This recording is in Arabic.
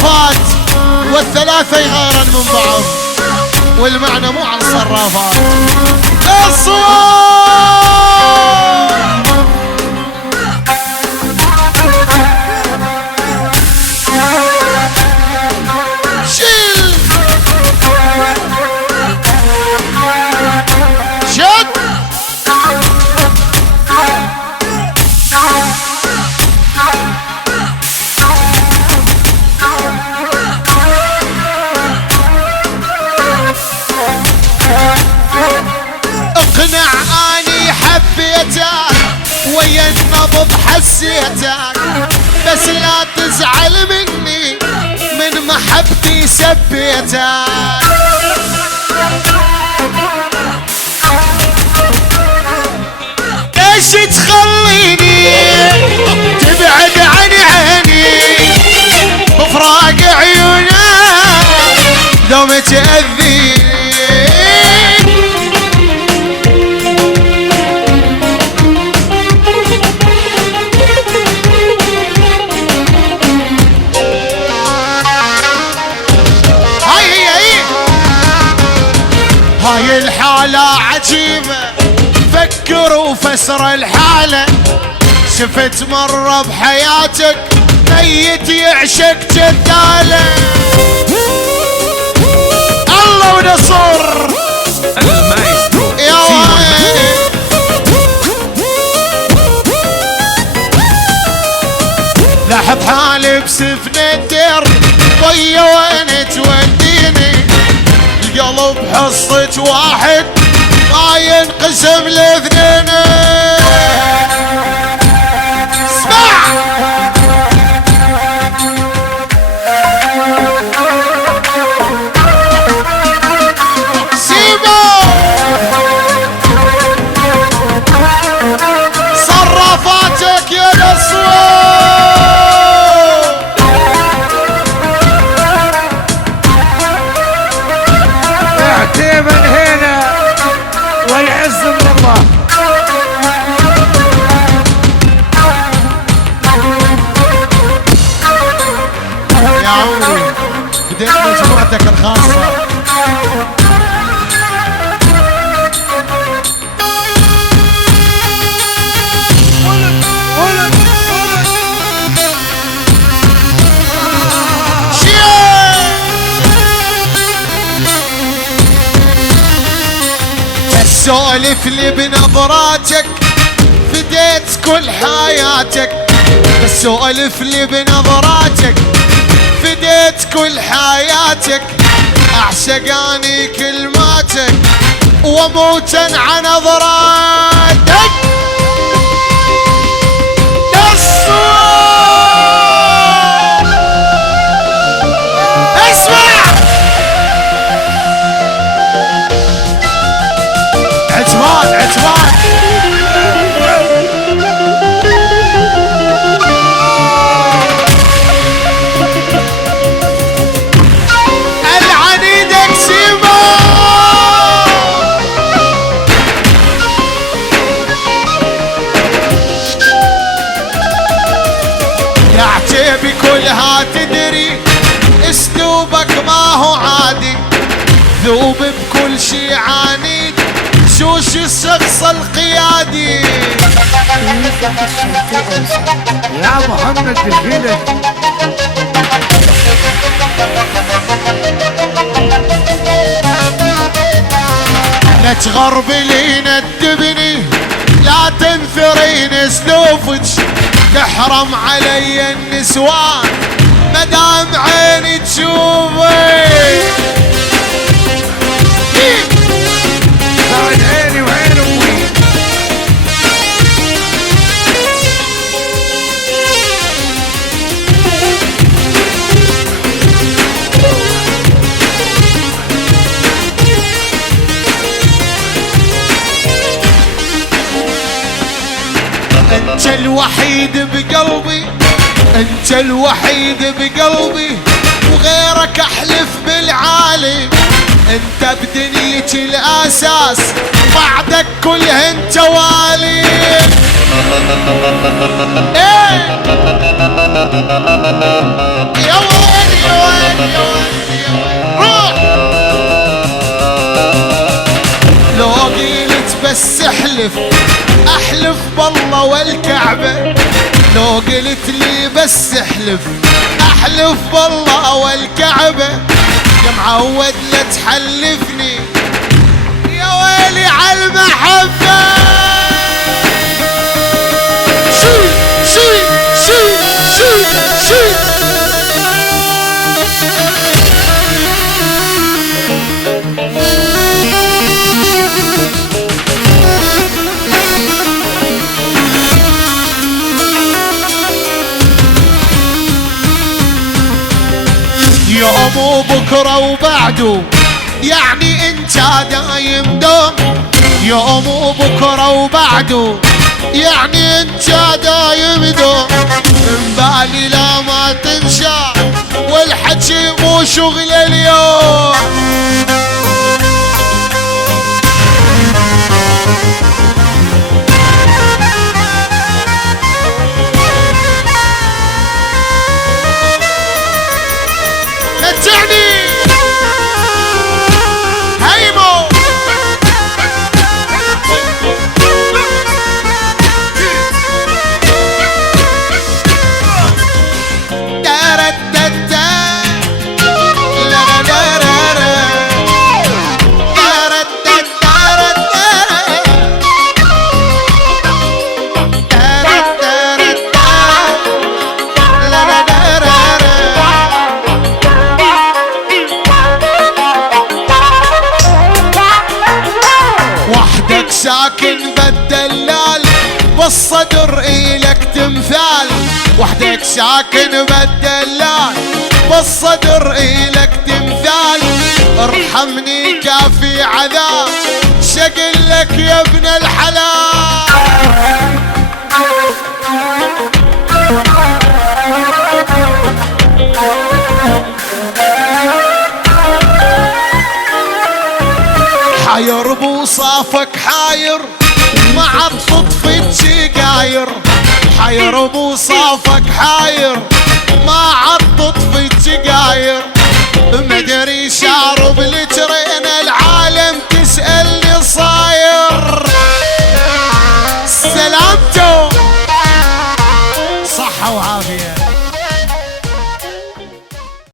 صرافات والثلاثة غيرا من بعض، والمعنى مو عن صرافات. اصوات شيل شد اقنع اني حبيتك ويا النبض حسيتك، بس لا تزعل مني من محبتي سبيتك. ليش تخليني تبعد عن عيني بفراق عيونك لو متأذيني؟ هاي الحالة عجيبة، فكر وفسر الحالة. شفت مرة بحياتك ميت يعشق جدالة؟ الله ونصر المايسترو يا ويلي. لاحظ حالي بسفن الدير ويا وين توديني؟ القلب حصة واحد ما ينقسم لاثنين. اسمع سيبو صرافاتك يا نصوار. اعطي من هنا والعز من الله. يا عمري بديت مجموعتك الخاصة. سولف لي بنظراتك فديت كل حياتك، بس سولف لي بنظراتك فديت كل حياتك. اعشق اني كلماتك واموتا عن نظراتك. اسمع عجوان عجوان العنيدك سيبو. يا عتيبي كلها تدري اسلوبك ما هو عادي، ذوب بكل شي عنيد شوش الشخص القيادي. يا محمد الهلال لا تغربلين الدبني، لا تنثرين سلوفك، تحرم علي النسوان مدام عيني تشوفك. بعد عيني وعين امي. انت الوحيد بقلبي، انت الوحيد بقلبي، وغيرك احلف بالعالي. انت بدنيتي الاساس، بعدك كلهن توالي. ايه يا ويلي احلف احلف بالله والكعبة، لو قلت لي بس احلف احلف بالله والكعبة، يا معود لا تحلفني يا ويلي عالمحبة. شيل شيل شيل شيل شيل يوم وبكرة وبعده، يعني انت دايم دوم. يوم وبكرة وبعده، يعني انت دايم دوم. من بالي لا ما تنسى، والحكي مو شغل اليوم. متعني هيمو دارت ساكن بالدلال، بالصدر إلك تمثال. وحدك ساكن بالدلال، بالصدر إلك تمثال. ارحمني كافي عذاب، شقل لك يا ابن الحلال. حاير بوصافك حاير، ما عاد تطفي سجاير. حاير بوصافك حاير، ما عاد تطفي سجاير. مدري